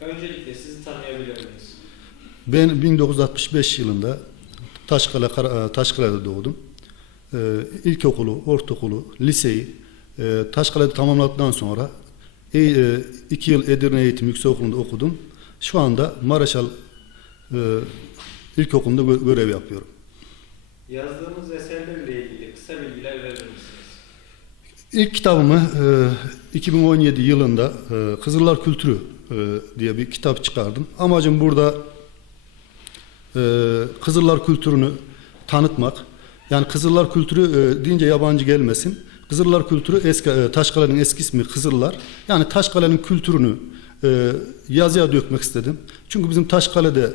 Öncelikle sizi tanıyabilir miyiz? Ben 1965 yılında Taşkale, Kara- Taşkale'de doğdum. Ee, ilkokulu, ortaokulu, liseyi e, Taşkale'de tamamladıktan sonra e, e, iki yıl Edirne Eğitim Yüksekokulu'nda okudum. Şu anda Maraşal e, İlkokulu'nda gö- görev yapıyorum. Yazdığınız eserlerle ilgili kısa bilgiler verir misiniz? İlk kitabımı e, 2017 yılında e, Kızıllar Kültürü e, diye bir kitap çıkardım. Amacım burada e, Kızıllar kültürünü tanıtmak. Yani Kızıllar kültürü e, deyince yabancı gelmesin. Kızıllar kültürü eski e, Taşkale'nin eski ismi Kızıllar. Yani Taşkale'nin kültürünü e, yazıya dökmek istedim. Çünkü bizim Taşkale'de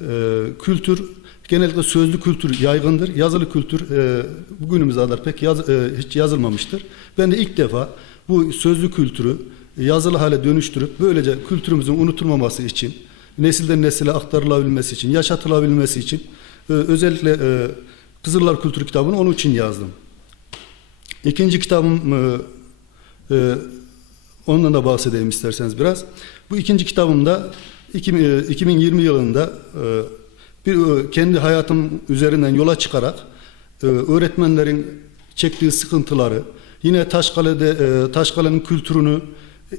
e, kültür genellikle sözlü kültür yaygındır. Yazılı kültür e, bugünümüze kadar pek yaz, e, hiç yazılmamıştır. Ben de ilk defa bu sözlü kültürü yazılı hale dönüştürüp böylece kültürümüzün unutulmaması için, nesilden nesile aktarılabilmesi için, yaşatılabilmesi için e, özellikle e, Kızıllar Kültürü kitabını onun için yazdım. İkinci kitabım e, e, ondan da bahsedeyim isterseniz biraz. Bu ikinci kitabımda iki- e, 2020 yılında e, bir e, kendi hayatım üzerinden yola çıkarak e, öğretmenlerin çektiği sıkıntıları, yine Taşkale'de e, Taşkale'nin kültürünü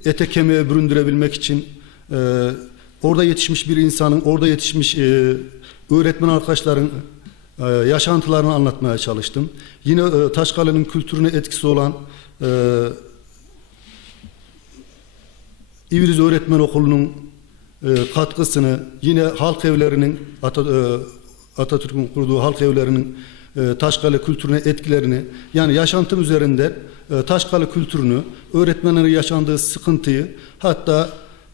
ete kemiğe büründürebilmek için e, orada yetişmiş bir insanın, orada yetişmiş e, öğretmen arkadaşların e, yaşantılarını anlatmaya çalıştım. Yine e, Taşkale'nin kültürüne etkisi olan e, İvriz Öğretmen Okulu'nun e, katkısını, yine halk evlerinin Ata, e, Atatürk'ün kurduğu halk evlerinin e, Taşkale kültürüne etkilerini, yani yaşantım üzerinde e, Taşkale kültürünü, öğretmenlerin yaşandığı sıkıntıyı, hatta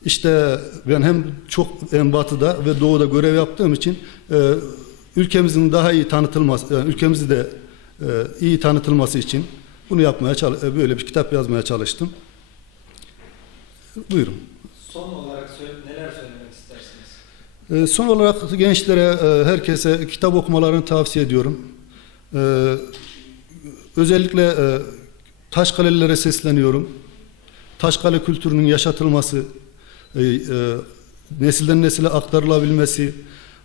işte ben hem çok en batıda ve doğuda görev yaptığım için e, ülkemizin daha iyi tanıtılması, yani ülkemizi de e, iyi tanıtılması için bunu yapmaya e, böyle bir kitap yazmaya çalıştım. Buyurun. Son olarak neler söylemek istersiniz? Ee, Son olarak gençlere, e, herkese kitap okumalarını tavsiye ediyorum. Ee, Özellikle e, Taşkalelilere sesleniyorum. Taşkale kültürünün yaşatılması, e, e, nesilden nesile aktarılabilmesi,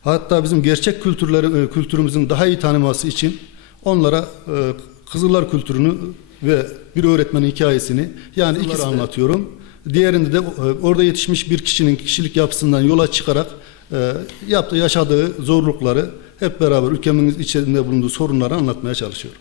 hatta bizim gerçek kültürleri, e, kültürümüzün daha iyi tanıması için onlara e, Kızıllar kültürünü ve bir öğretmenin hikayesini yani ikisini anlatıyorum. Diğerinde de e, orada yetişmiş bir kişinin kişilik yapısından yola çıkarak e, yaptığı, yaşadığı zorlukları hep beraber ülkemin içerisinde bulunduğu sorunları anlatmaya çalışıyorum.